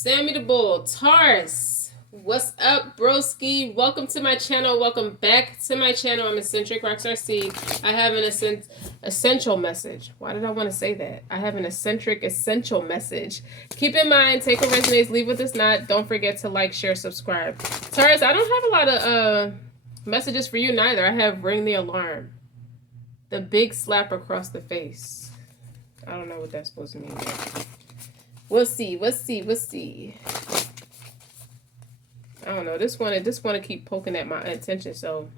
Sammy the Bull, Taurus. What's up, broski? Welcome to my channel. Welcome back to my channel. I'm Eccentric RockStar'Seed. I have an essential message. Why did I want to say that? I have an eccentric essential message. Keep in mind, take what resonates, leave what does not. Don't forget to like, share, subscribe. Taurus, I don't have a lot of messages for you neither. I have ring the alarm. The big slap across the face. I don't know what that's supposed to mean. We'll see. I don't know. This one to keep poking at my attention. So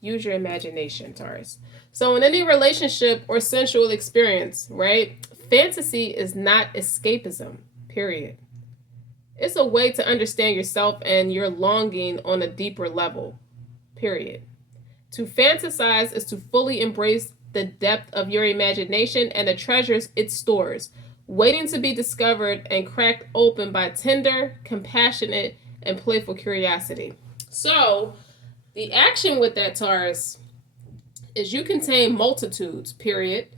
use your imagination, Taurus. So in any relationship or sensual experience, right? Fantasy is not escapism, period. It's a way to understand yourself and your longing on a deeper level, period. To fantasize is to fully embrace the depth of your imagination and the treasures it stores, waiting to be discovered and cracked open by tender, compassionate, and playful curiosity. So, the action with that, Taurus, is you contain multitudes, period,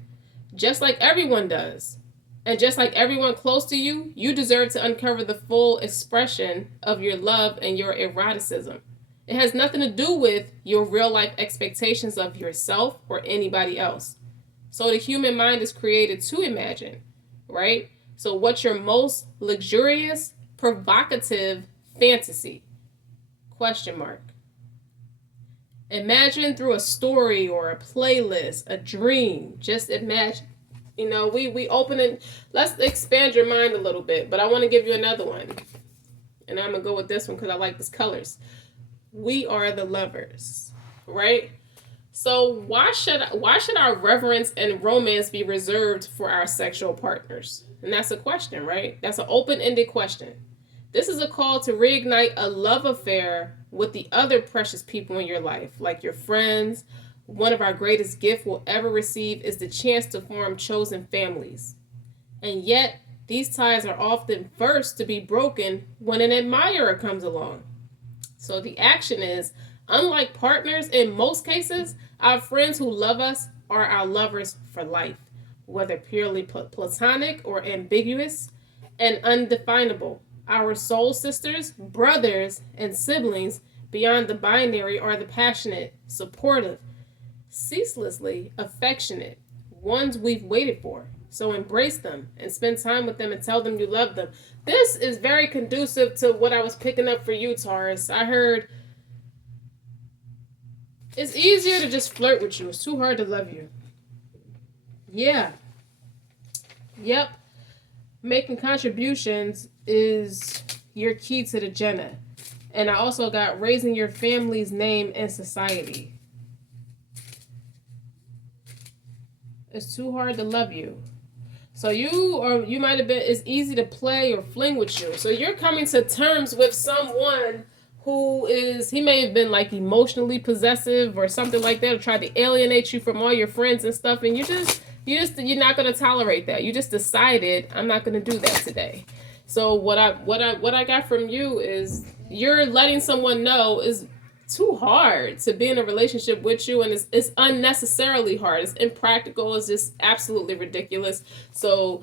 just like everyone does. And just like everyone close to you, you deserve to uncover the full expression of your love and your eroticism. It has nothing to do with your real-life expectations of yourself or anybody else. So the human mind is created to imagine, right? So what's your most luxurious, provocative fantasy? Question mark. Imagine through a story or a playlist, a dream. Just imagine. You know, we open it. Let's expand your mind a little bit, but I want to give you another one. And I'm going to go with this one because I like these colors. We are the lovers, right? So why should our reverence and romance be reserved for our sexual partners? And that's a question, right? That's an open-ended question. This is a call to reignite a love affair with the other precious people in your life, like your friends. One of our greatest gifts we'll ever receive is the chance to form chosen families. And yet, these ties are often first to be broken when an admirer comes along. So the action is, unlike partners, in most cases, our friends who love us are our lovers for life, whether purely platonic or ambiguous and undefinable. Our soul sisters, brothers, and siblings beyond the binary are the passionate, supportive, ceaselessly affectionate ones we've waited for. So embrace them and spend time with them and tell them you love them. This is very conducive to what I was picking up for you, Taurus. I heard it's easier to just flirt with you. It's too hard to love you. Yeah. Yep. Making contributions is your key to the Jenna. And I also got raising your family's name in society. It's too hard to love you. So you might have been, it's easy to play or fling with you. So you're coming to terms with someone who he may have been like emotionally possessive or something like that, or tried to alienate you from all your friends and stuff. And you're not going to tolerate that. You just decided, I'm not going to do that today. So what I got from you is you're letting someone know is too hard to be in a relationship with you, and it's unnecessarily hard. It's impractical. It's just absolutely ridiculous. So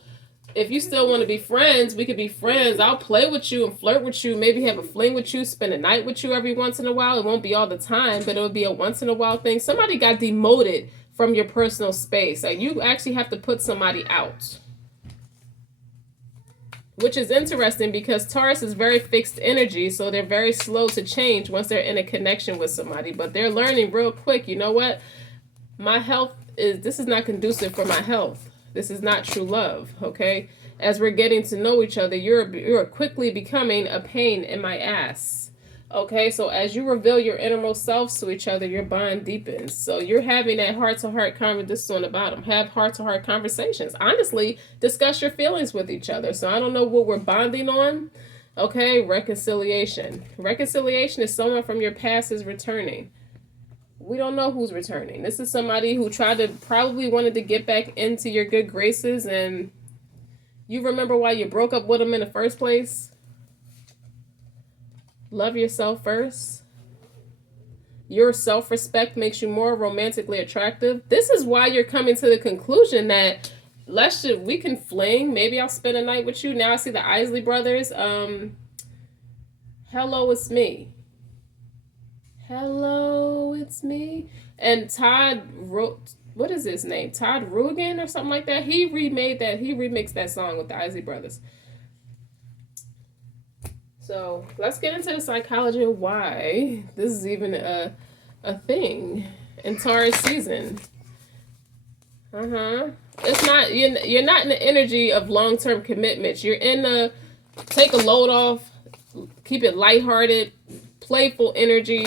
if you still want to be friends, we could be friends. I'll play with you and flirt with you, maybe have a fling with you, spend a night with you every once in a while. It won't be all the time, but it'll be a once in a while thing. Somebody got demoted from your personal space. Like, you actually have to put somebody out. Which is interesting because Taurus is very fixed energy, so they're very slow to change once they're in a connection with somebody. But they're learning real quick, you know what? This is not conducive for my health. This is not true love, okay? As we're getting to know each other, you're quickly becoming a pain in my ass. Okay, so as you reveal your innermost selves to each other, your bond deepens. So you're having that heart-to-heart conversation. This is on the bottom. Have heart-to-heart conversations. Honestly, discuss your feelings with each other. So I don't know what we're bonding on. Okay, reconciliation. Reconciliation is someone from your past is returning. We don't know who's returning. This is somebody who probably wanted to get back into your good graces, and you remember why you broke up with them in the first place. Love yourself first. Your self-respect makes you more romantically attractive. This is why you're coming to the conclusion that we can fling. Maybe I'll spend a night with you. Now I see the Isley brothers. Hello, it's me. Hello, it's me. And Todd wrote, what is his name? Todd Rugen or something like that. He remixed that song with the Isley brothers. So let's get into the psychology of why this is even a thing in Taurus season. It's not, you're not in the energy of long-term commitments. You're in the take a load off, keep it lighthearted, playful energy.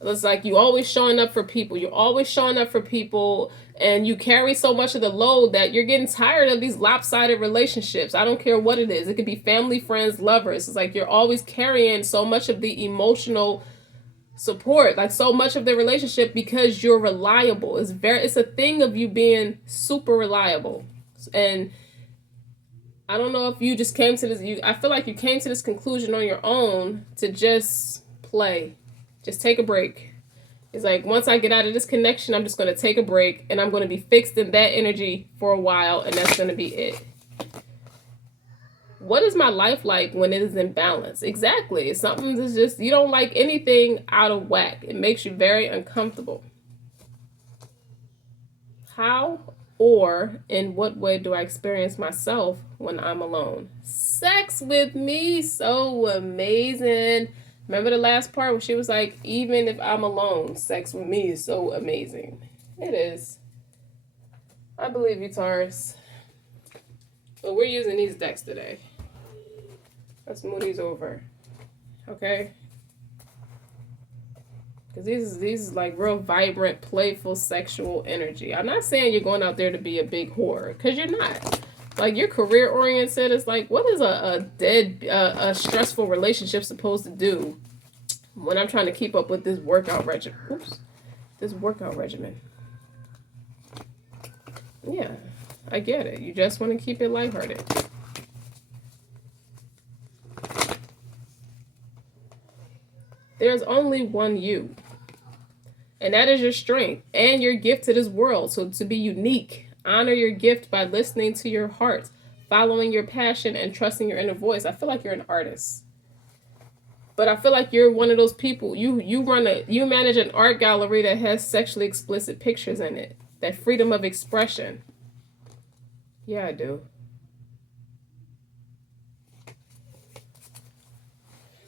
It's like you always showing up for people. You're always showing up for people, and you carry so much of the load that you're getting tired of these lopsided relationships. I don't care what it is. It could be family, friends, lovers. It's like you're always carrying so much of the emotional support, like so much of the relationship, because you're reliable. It's a thing of you being super reliable. And I don't know if you just came to this, I feel like you came to this conclusion on your own to just play. Just take a break. It's like, once I get out of this connection, I'm just going to take a break, and I'm going to be fixed in that energy for a while, and that's going to be it. What is my life like when it is in balance? Exactly. It's something that's just, you don't like anything out of whack. It makes you very uncomfortable. How or in what way do I experience myself when I'm alone? Sex with me, so amazing. Remember the last part where she was like, even if I'm alone, sex with me is so amazing. It is. I believe you, Taurus. But we're using these decks today. Let's move these over. Okay? Because these is like real vibrant, playful, sexual energy. I'm not saying you're going out there to be a big whore, because you're not. Like, you're career oriented. It's like, what is a stressful relationship supposed to do when I'm trying to keep up with this workout regimen? This workout regimen. Yeah, I get it. You just want to keep it lighthearted. There's only one you. And that is your strength and your gift to this world. So to be unique, honor your gift by listening to your heart, following your passion, and trusting your inner voice. I feel like you're an artist. But I feel like you're one of those people. You manage an art gallery that has sexually explicit pictures in it. That freedom of expression. Yeah, I do.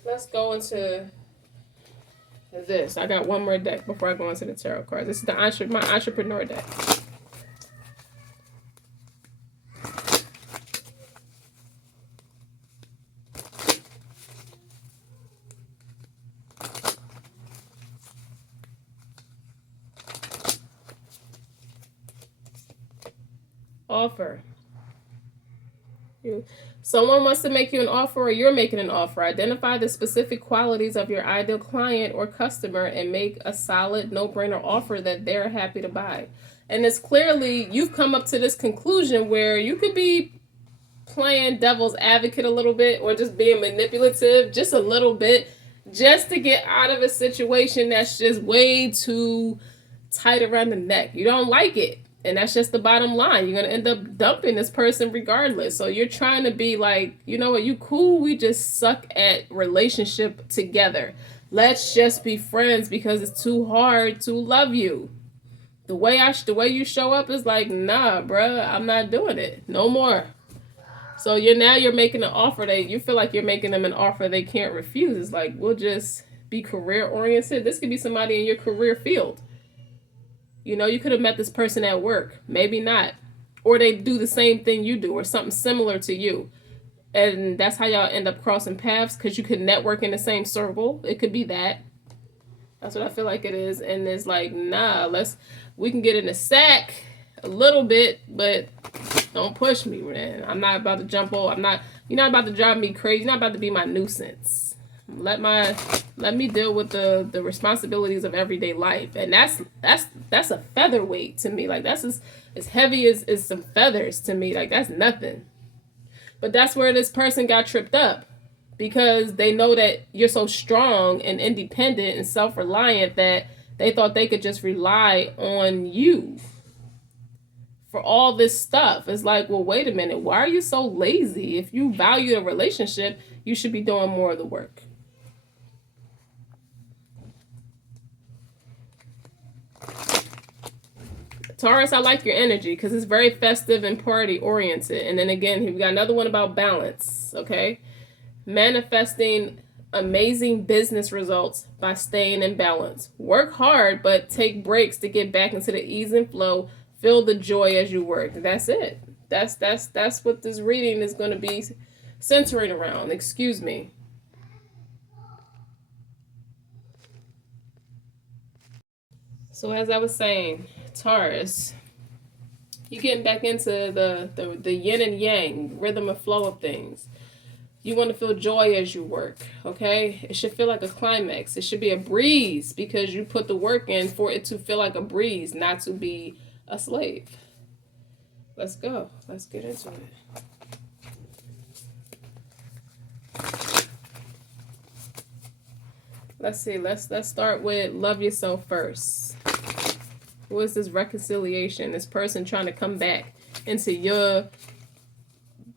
Let's go into this. I got one more deck before I go into the tarot cards. This is my entrepreneur deck. Offer. Someone wants to make you an offer, or you're making an offer. Identify the specific qualities of your ideal client or customer and make a solid, no-brainer offer that they're happy to buy. And it's clearly, you've come up to this conclusion where you could be playing devil's advocate a little bit, or just being manipulative just a little bit, just to get out of a situation that's just way too tight around the neck. You don't like it. And that's just the bottom line. You're going to end up dumping this person regardless. So you're trying to be like, you know what, you cool. We just suck at relationship together. Let's just be friends because it's too hard to love you. The way you show up is like, nah, bruh, I'm not doing it. No more. So you're making an offer that you feel like you're making them an offer they can't refuse. It's like, we'll just be career oriented. This could be somebody in your career field. You know, you could have met this person at work. Maybe not. Or they do the same thing you do, or something similar to you. And that's how y'all end up crossing paths, because you could network in the same circle. It could be that. That's what I feel like it is. And it's like, nah, we can get in a sack a little bit, but don't push me, man. I'm not about to jump over. You're not about to drive me crazy. You're not about to be my nuisance. Let me deal with the responsibilities of everyday life. And that's a featherweight to me. Like, that's as heavy as some feathers to me. Like, that's nothing. But that's where this person got tripped up, because they know that you're so strong and independent and self-reliant that they thought they could just rely on you for all this stuff. It's like, well, wait a minute. Why are you so lazy? If you value a relationship, you should be doing more of the work. Taurus, I like your energy because it's very festive and party oriented. And then again, we got another one about balance, okay? Manifesting amazing business results by staying in balance. Work hard, but take breaks to get back into the ease and flow. Feel the joy as you work. That's it. That's what this reading is going to be centering around. Excuse me. So as I was saying, Taurus, you getting back into the yin and yang, rhythm and flow of things. You want to feel joy as you work, okay? It should feel like a climax. It should be a breeze because you put the work in for it to feel like a breeze, not to be a slave. Let's go. Let's get into it. Let's see. Let's start with love yourself first. What is this reconciliation? This person trying to come back into your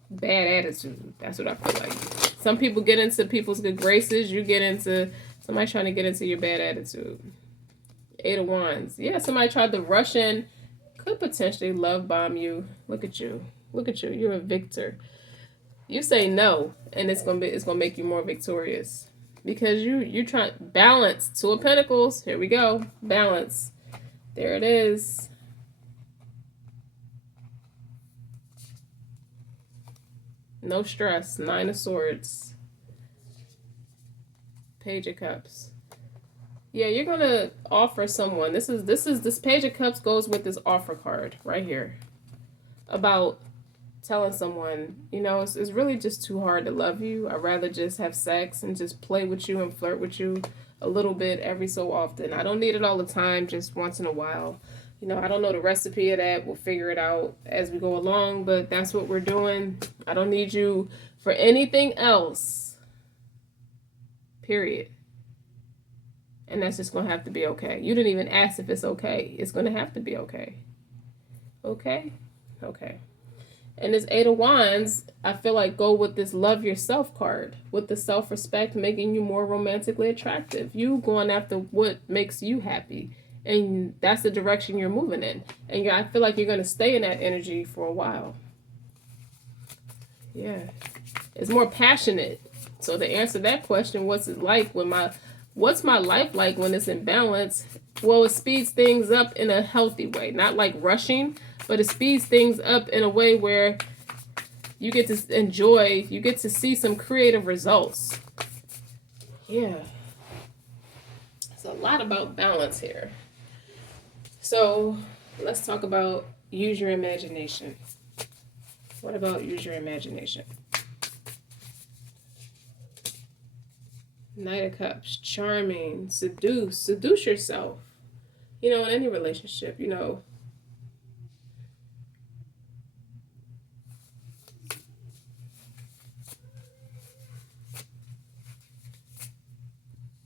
bad attitude. That's what I feel like. Some people get into people's good graces. You get into somebody trying to get into your bad attitude. 8 of Wands. Yeah, somebody tried to rush in. Could potentially love bomb you. Look at you. Look at you. You're a victor. You say no, and it's gonna make you more victorious. Because you try balance. 2 of Pentacles. Here we go. Balance. There it is. No stress. 9 of Swords. Page of Cups. Yeah, you're gonna offer someone. This Page of Cups goes with this offer card right here. About telling someone, you know, it's really just too hard to love you. I'd rather just have sex and just play with you and flirt with you a little bit every so often. I don't need it all the time, just once in a while. You know, I don't know the recipe of that. We'll figure it out as we go along, but that's what we're doing. I don't need you for anything else. Period. And that's just going to have to be okay. You didn't even ask if it's okay. It's going to have to be okay. Okay? Okay. And this 8 of Wands, I feel like go with this love yourself card. With the self-respect, making you more romantically attractive. You going after what makes you happy. And that's the direction you're moving in. And I feel like you're going to stay in that energy for a while. Yeah. It's more passionate. So to answer that question, what's it like when what's my life like when it's in balance? Well, it speeds things up in a healthy way. Not like rushing, but it speeds things up in a way where you get to enjoy, you get to see some creative results. Yeah. It's a lot about balance here. So let's talk about use your imagination. What about use your imagination? Knight of Cups, charming, seduce yourself. You know, in any relationship, you know.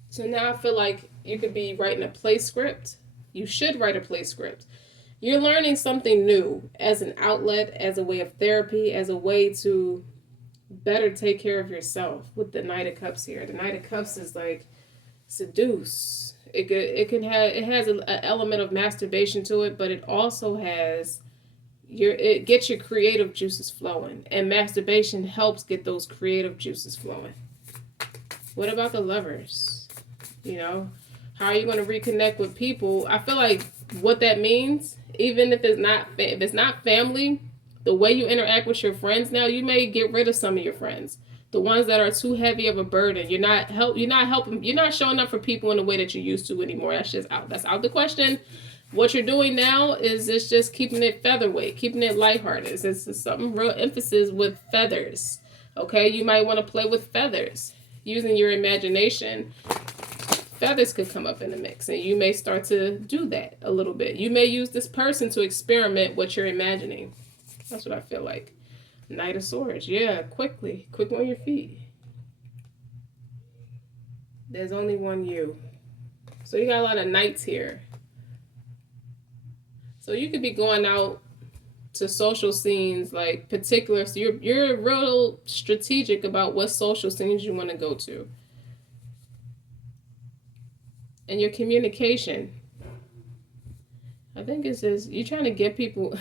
So now I feel like you could be writing a play script. You should write a play script. You're learning something new as an outlet, as a way of therapy, as a way to better take care of yourself with the Knight of Cups here. The Knight of Cups is like seduce. It has an element of masturbation to it, but it also has it gets your creative juices flowing, and masturbation helps get those creative juices flowing. What about the Lovers? You know, how are you going to reconnect with people? I feel like what that means, even if it's not family, the way you interact with your friends now, you may get rid of some of your friends. The ones that are too heavy of a burden. You're not showing up for people in the way that you used to anymore. That's just out. That's out the question. What you're doing now is it's just keeping it featherweight, keeping it lighthearted. It's something real emphasis with feathers. Okay, you might want to play with feathers. Using your imagination, feathers could come up in the mix, and you may start to do that a little bit. You may use this person to experiment what you're imagining. That's what I feel like. Knight of Swords. Yeah, quick on your feet. There's only one you. So you got a lot of knights here. So you could be going out to social scenes, like particular. So you're real strategic about what social scenes you want to go to, and your communication. I think it says you trying to get people.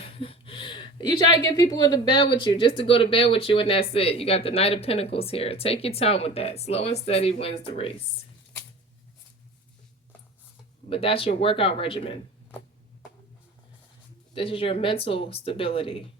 You try to get people into bed with you, just to go to bed with you, and that's it. You got the Knight of Pentacles here. Take your time with that. Slow and steady wins the race. But that's your workout regimen. This is your mental stability.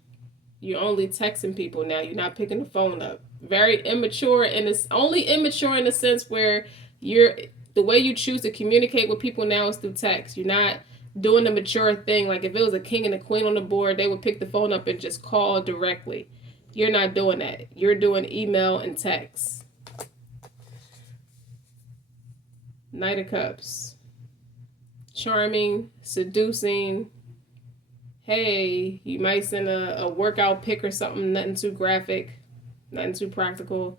You're only texting people now. You're not picking the phone up. Very immature, and it's only immature in the sense where the way you choose to communicate with people now is through text. You're not doing the mature thing. Like if it was a king and a queen on the board, they would pick the phone up and just call directly. You're not doing that. You're doing email and text. Knight of Cups. Charming, seducing. Hey, you might send a workout pic or something, nothing too graphic, nothing too practical.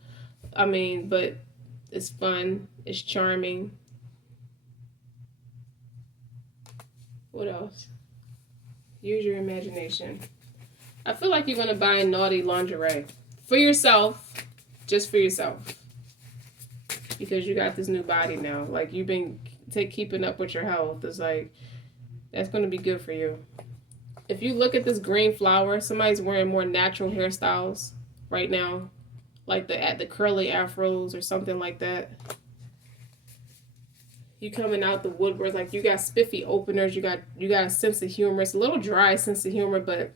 I mean, but it's fun, it's charming. What else? Use your imagination. I feel like you're going to buy naughty lingerie for yourself, just for yourself. Because you got this new body now. Like you've been keeping up with your health. It's like, that's going to be good for you. If you look at this green flower, somebody's wearing more natural hairstyles right now. Like the curly afros or something like that. You coming out the woodwork, like you got spiffy openers, you got a sense of humor. It's a little dry sense of humor, but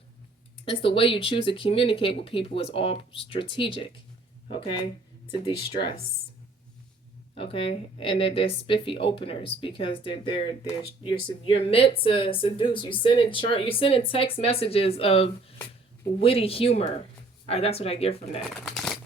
it's the way you choose to communicate with people is all strategic, okay? To de-stress, okay? And they're spiffy openers because you're meant to seduce. You're sending text messages of witty humor. All right, that's what I get from that.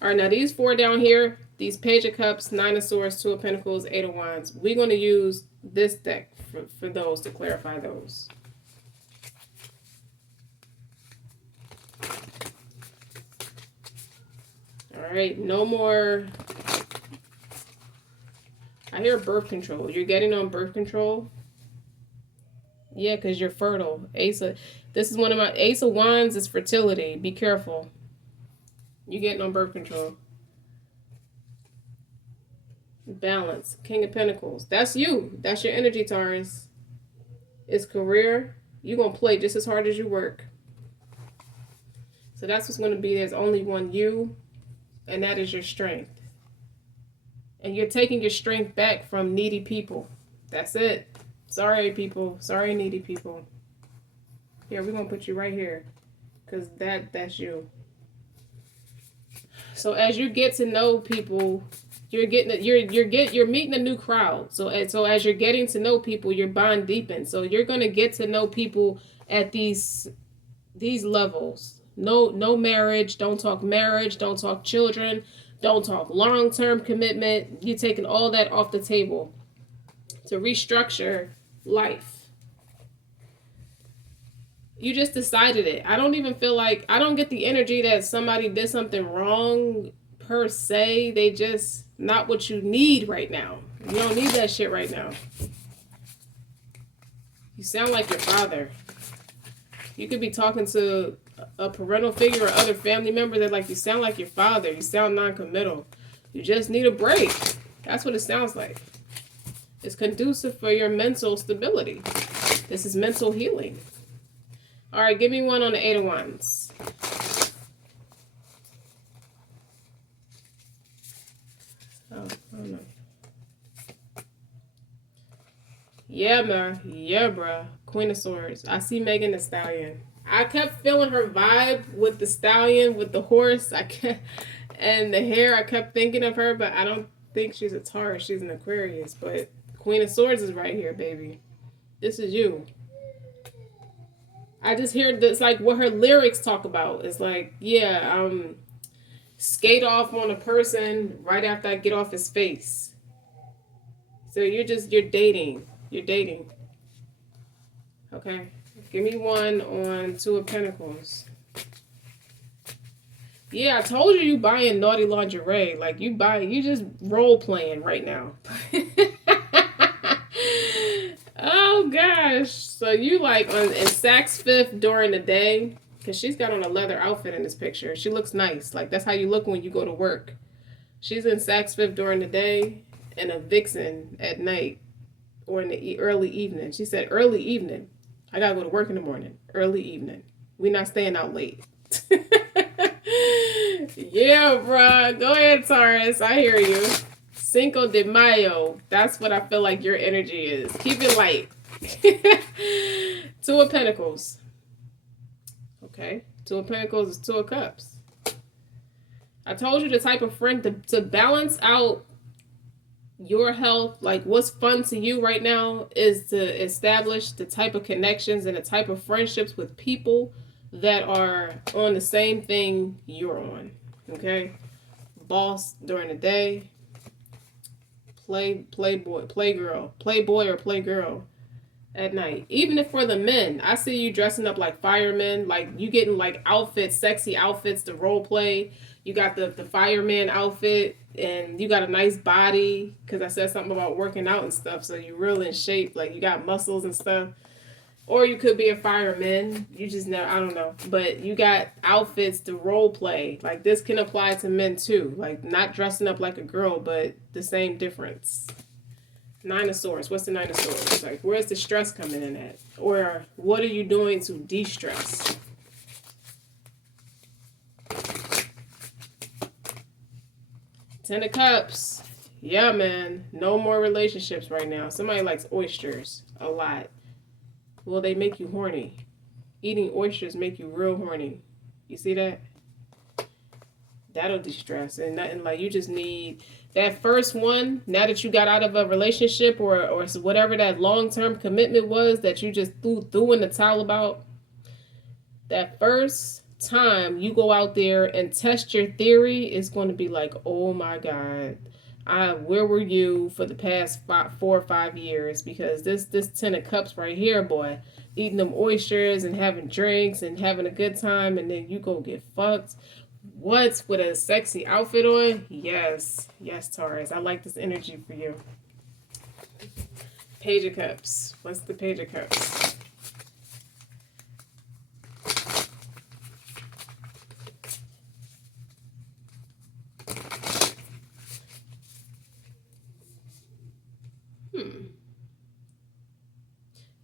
All right, now these four down here, these Page of Cups, Nine of Swords, Two of Pentacles, Eight of Wands, we're going to use this deck for those, to clarify those. All right, no more. I hear birth control. You're getting on birth control. Yeah, because you're fertile. This is one of my Ace of Wands is fertility. Be careful. You're getting on birth control. Balance. King of Pentacles. That's you. That's your energy, Taurus. It's career. You're going to play just as hard as you work. So that's what's going to be. There's only one you, and that is your strength. And you're taking your strength back from needy people. That's it. Sorry, people. Sorry, needy people. Here, we're going to put you right here. Because that's you. So as you get to know people, you're meeting a new crowd. So as you're getting to know people, your bond deepens. So you're gonna get to know people at these levels. No marriage. Don't talk marriage. Don't talk children. Don't talk long-term commitment. You're taking all that off the table to restructure life. You just decided it. I don't even feel like, I don't get the energy that somebody did something wrong per se. They just not what you need right now. You don't need that shit right now. You sound like your father. You could be talking to a parental figure or other family member that like, you sound like your father. You sound non-committal. You just need a break. That's what it sounds like. It's conducive for your mental stability. This is mental healing. All right, give me one on the Eight of Wands. Oh, I don't know. Yeah, bruh. Queen of Swords. I see Megan Thee Stallion. I kept feeling her vibe with the stallion, with the horse. And the hair. I kept thinking of her, but I don't think she's a Taurus. She's an Aquarius. But Queen of Swords is right here, baby. This is you. I just hear this, like what her lyrics talk about. It's like, yeah, skate off on a person right after I get off his face. So you're dating. You're dating. Okay. Give me one on Two of Pentacles. Yeah, I told you buying naughty lingerie. Like you just role playing right now. Oh Oh gosh. So you like on in Saks Fifth during the day? Because she's got on a leather outfit in this picture. She looks nice. Like that's how you look when you go to work. She's in Saks Fifth during the day and a Vixen at night or in the early evening. She said early evening. I gotta go to work in the morning. Early evening. We not staying out late. Yeah, bruh. Go ahead, Taurus. I hear you. Cinco de Mayo. That's what I feel like your energy is. Keep it light. Two of Pentacles. Okay. Two of Pentacles is Two of Cups. I told you the type of friend to balance out your health, like what's fun to you right now is to establish the type of connections and the type of friendships with people that are on the same thing you're on. Okay? Boss during the day. Playboy or playgirl at night. Even if for the men, I see you dressing up like firemen, like you getting like outfits, sexy outfits to role play. You got the fireman outfit and you got a nice body because I said something about working out and stuff. So you're real in shape, like you got muscles and stuff. Or you could be a fireman. You just know, I don't know. But you got outfits to role play. Like this can apply to men too. Like not dressing up like a girl, but the same difference. Nine of Swords. What's the Nine of Swords? Like where's the stress coming in at? Or what are you doing to de-stress? Ten of Cups. Yeah, man. No more relationships right now. Somebody likes oysters a lot. Well, they make you horny. Eating oysters make you real horny. You see that? That'll de-stress. And nothing like you just need that first one. Now that you got out of a relationship or whatever that long-term commitment was that you just threw in the towel about. That first time you go out there and test your theory is going to be like, oh my God. Where were you for the past 4 or 5 years? Because this 10 of Cups right here, boy, eating them oysters and having drinks and having a good time, and then you go get fucked. What? With a sexy outfit on? Yes. Yes, Taurus. I like this energy for you. Page of Cups. What's the Page of Cups?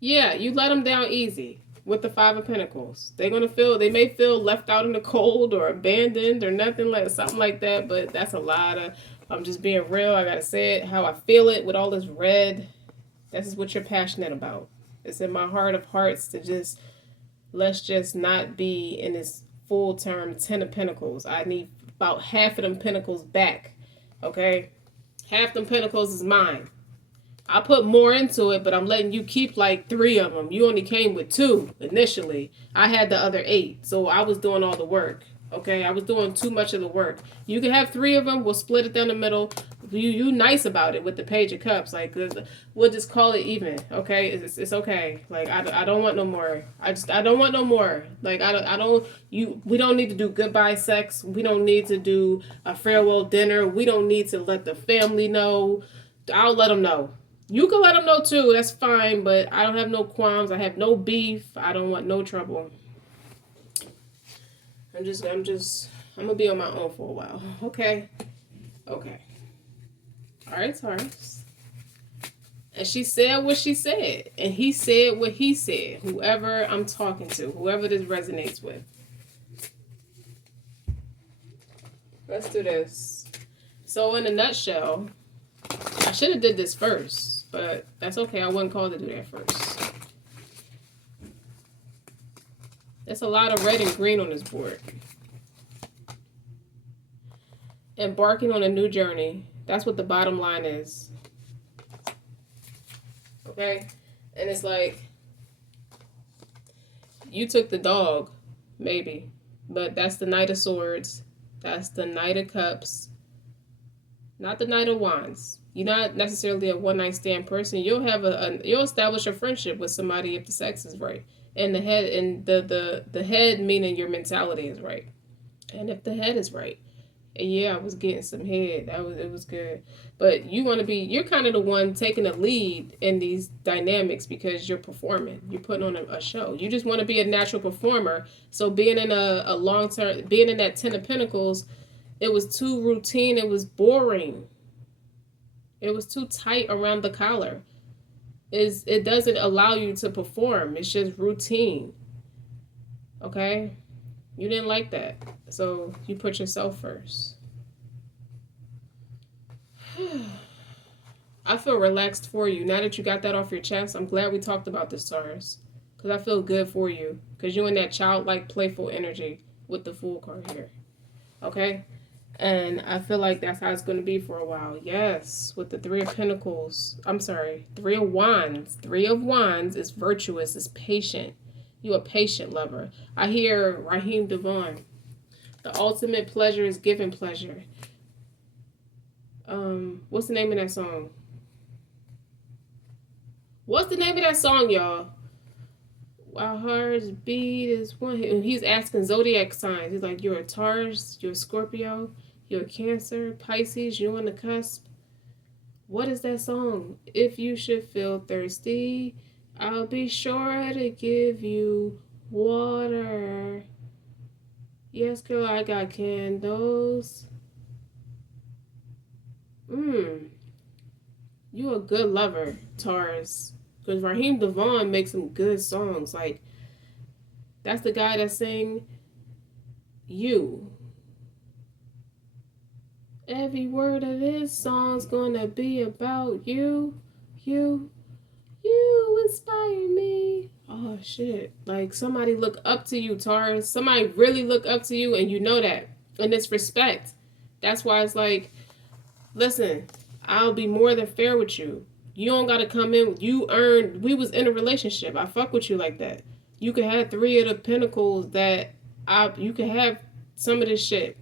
Yeah, you let them down easy with the Five of Pentacles. They may feel left out in the cold or abandoned or nothing like something like that, but that's a lot of, I'm just being real. I gotta say it how I feel it with all this red. This is what you're passionate about. It's in my heart of hearts to let's just not be in this full term 10 of Pentacles. I need about half of them pentacles back. Okay? Half them pentacles is mine. I put more into it, but I'm letting you keep like 3 of them. You only came with 2 initially. I had the other 8, so I was doing all the work. Okay, I was doing too much of the work. You can have 3 of them. We'll split it down the middle. You nice about it with the Page of Cups. Like we'll just call it even. Okay, it's okay. Like I don't want no more. I don't want no more. Like we don't need to do goodbye sex. We don't need to do a farewell dinner. We don't need to let the family know. I'll let them know. You can let them know too. That's fine, but I don't have no qualms. I have no beef. I don't want no trouble. I'm gonna be on my own for a while. Okay. Okay. All right, Taurus. And she said what she said, and he said what he said. Whoever I'm talking to, whoever this resonates with. Let's do this. So in a nutshell, I should have did this first, but that's okay. I wasn't called to do that first. There's a lot of red and green on this board. Embarking on a new journey. That's what the bottom line is. Okay? And it's like, you took the dog, maybe. But that's the Knight of Swords. That's the Knight of Cups. Not the Knight of Wands. You're not necessarily a one-night stand person. You'll have you'll establish a friendship with somebody if the sex is right. And the head, and the head meaning your mentality is right. And if the head is right, And yeah, I was getting some head. It was good. But you're kind of the one taking the lead in these dynamics because you're performing. You're putting on a show. You just want to be a natural performer. So being in a long term, being in that 10 of Pentacles, it was too routine. It was boring. It was too tight around the collar. It doesn't allow you to perform. It's just routine. Okay? You didn't like that. So you put yourself first. I feel relaxed for you. Now that you got that off your chest, I'm glad we talked about this, Taurus. Because I feel good for you. Because you're in that childlike, playful energy with the Fool card here. Okay? And I feel like that's how it's going to be for a while. Yes, with the Three of Pentacles. I'm sorry, Three of Wands. Three of Wands is virtuous, is patient. You're a patient lover. I hear Raheem Devon. The ultimate pleasure is giving pleasure. What's the name of that song? What's the name of that song, y'all? Our hearts beat is one. He's asking zodiac signs. He's like, you're a Taurus, you're a Scorpio, you're a Cancer, Pisces, you're on the cusp. What is that song? If you should feel thirsty, I'll be sure to give you water. Yes, girl, I got candles. You a good lover, Taurus. Because Raheem Devon makes some good songs. Like, that's the guy that sang You. Every word of this song's gonna be about you. You inspire me. Oh, shit. Like, somebody look up to you, Taurus. Somebody really look up to you, and you know that. And it's respect. That's why it's like, listen, I'll be more than fair with you. You don't gotta come in. We was in a relationship. I fuck with you like that. You could have Three of the Pentacles you could have some of this shit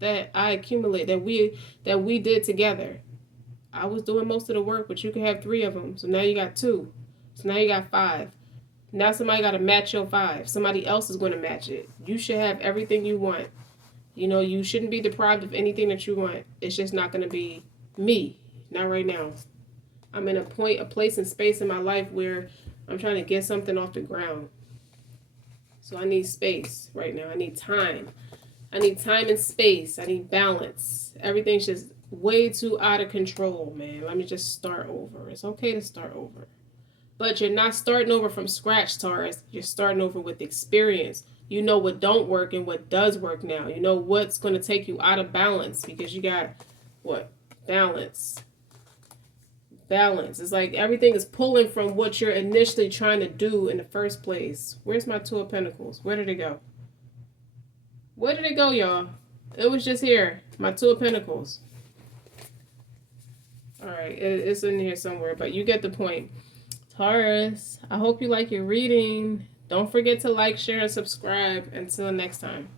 that I accumulate, that we did together. I was doing most of the work, but you could have 3 of them. So now you got 2. So now you got 5. Now somebody got to match your 5. Somebody else is going to match it. You should have everything you want. You shouldn't be deprived of anything that you want. It's just not going to be me. Not right now. I'm in a place and space in my life where I'm trying to get something off the ground. So I need space right now. I need time. I need time and space. I need balance. Everything's just way too out of control, man. Let me just start over. It's okay to start over. But you're not starting over from scratch, Taurus. You're starting over with experience. You know what don't work and what does work now. You know what's going to take you out of balance because you got, what? Balance. Balance. It's like everything is pulling from what you're initially trying to do in the first place. Where's my 2 of Pentacles? Where did it go? Where did it go, y'all? It was just here. My 2 of Pentacles. Alright, it's in here somewhere, but you get the point. Taurus, I hope you like your reading. Don't forget to like, share, and subscribe. Until next time.